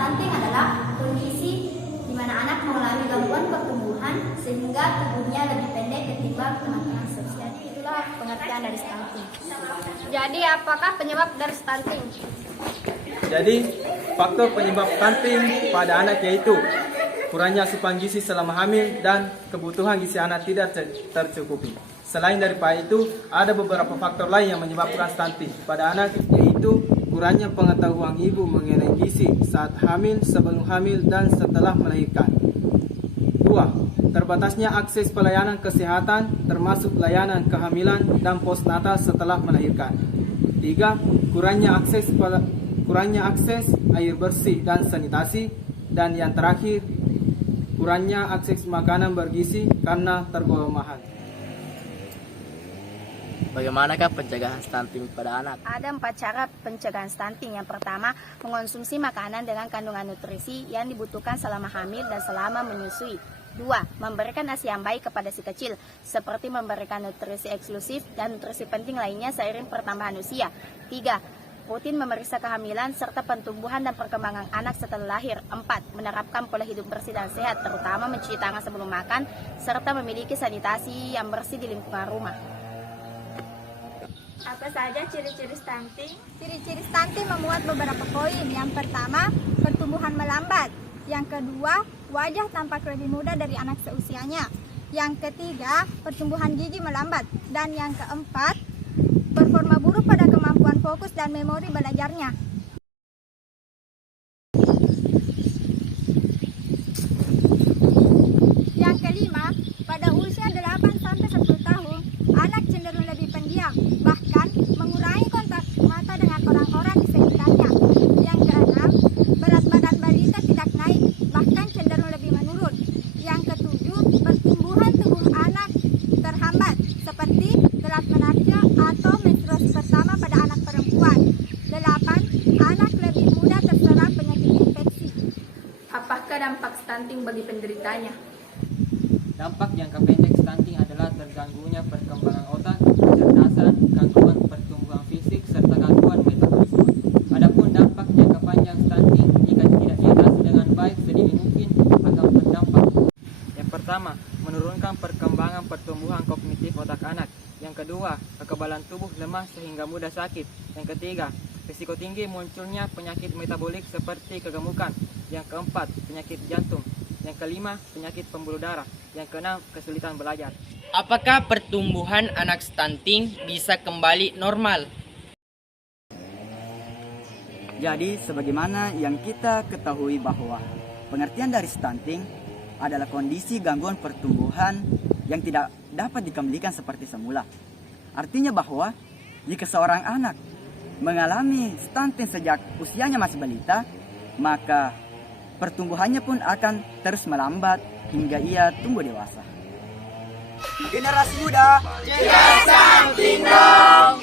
stunting adalah kondisi di mana anak mengalami gangguan pertumbuhan sehingga tubuhnya lebih pendek ketimbang teman-teman seusia. Itulah pengertian dari stunting. Jadi apakah penyebab dari stunting? Jadi, faktor penyebab stunting pada anak yaitu kurangnya asupan gizi selama hamil dan kebutuhan gizi anak tidak tercukupi. Selain daripada itu, ada beberapa faktor lain yang menyebabkan stunting pada anak yaitu kurangnya pengetahuan ibu mengenai gizi saat hamil, sebelum hamil, dan setelah melahirkan. 2. Terbatasnya akses pelayanan kesehatan termasuk layanan kehamilan dan postnatal setelah melahirkan. 3. Kurangnya akses air bersih dan sanitasi. Dan yang terakhir, kurangnya akses makanan bergizi karena tergolong mahal. Bagaimanakah pencegahan stunting pada anak? Ada 4 cara pencegahan stunting. Yang pertama, mengonsumsi makanan dengan kandungan nutrisi yang dibutuhkan selama hamil dan selama menyusui. 2. Memberikan ASI yang baik kepada si kecil, seperti memberikan nutrisi eksklusif dan nutrisi penting lainnya seiring pertambahan usia. 3. Rutin memeriksa kehamilan serta pertumbuhan dan perkembangan anak setelah lahir. 4. Menerapkan pola hidup bersih dan sehat, terutama mencuci tangan sebelum makan, serta memiliki sanitasi yang bersih di lingkungan rumah. Apa saja ciri-ciri stunting? Ciri-ciri stunting memuat beberapa poin. Yang pertama, pertumbuhan melambat. Yang kedua, wajah tampak lebih muda dari anak seusianya. Yang ketiga, pertumbuhan gigi melambat. Dan yang keempat, performa buruk pada kemampuan fokus dan memori belajarnya. Yang kelima, pada usia 8-10 tahun, anak cenderung lebih pendiam, bahkan mengurangi kontak mata dengan orang-orang di sekitarnya. Yang keenam, berat badan balita tidak naik, bahkan cenderung lebih menurun. Yang ketujuh, pertumbuhan tubuh anak terhambat, seperti telat menarja atau menstruasi pertama pada anak perempuan. 8. Anak lebih mudah terserang penyakit infeksi. Apakah dampak stunting bagi penderitanya? Dampak jangka pendek stunting adalah terganggunya perkembangan otak, kecerdasan, gangguan pertumbuhan fisik, serta gangguan metabolisme. Adapun dampak jangka panjang stunting jika tidak diatasi dengan baik sedini mungkin akan berdampak. Yang pertama, menurunkan perkembangan pertumbuhan kognitif otak anak. Yang kedua, kekebalan tubuh lemah sehingga mudah sakit. Yang ketiga, risiko tinggi munculnya penyakit metabolik seperti kegemukan. Yang keempat, penyakit jantung. Yang kelima, penyakit pembuluh darah. Yang keenam, kesulitan belajar. Apakah pertumbuhan anak stunting bisa kembali normal? Jadi, sebagaimana yang kita ketahui bahwa pengertian dari stunting adalah kondisi gangguan pertumbuhan yang tidak dapat dikembalikan seperti semula. Artinya bahwa jika seorang anak mengalami stunting sejak usianya masih balita, maka pertumbuhannya pun akan terus melambat hingga ia tumbuh dewasa. Generasi muda, cegah stunting dong!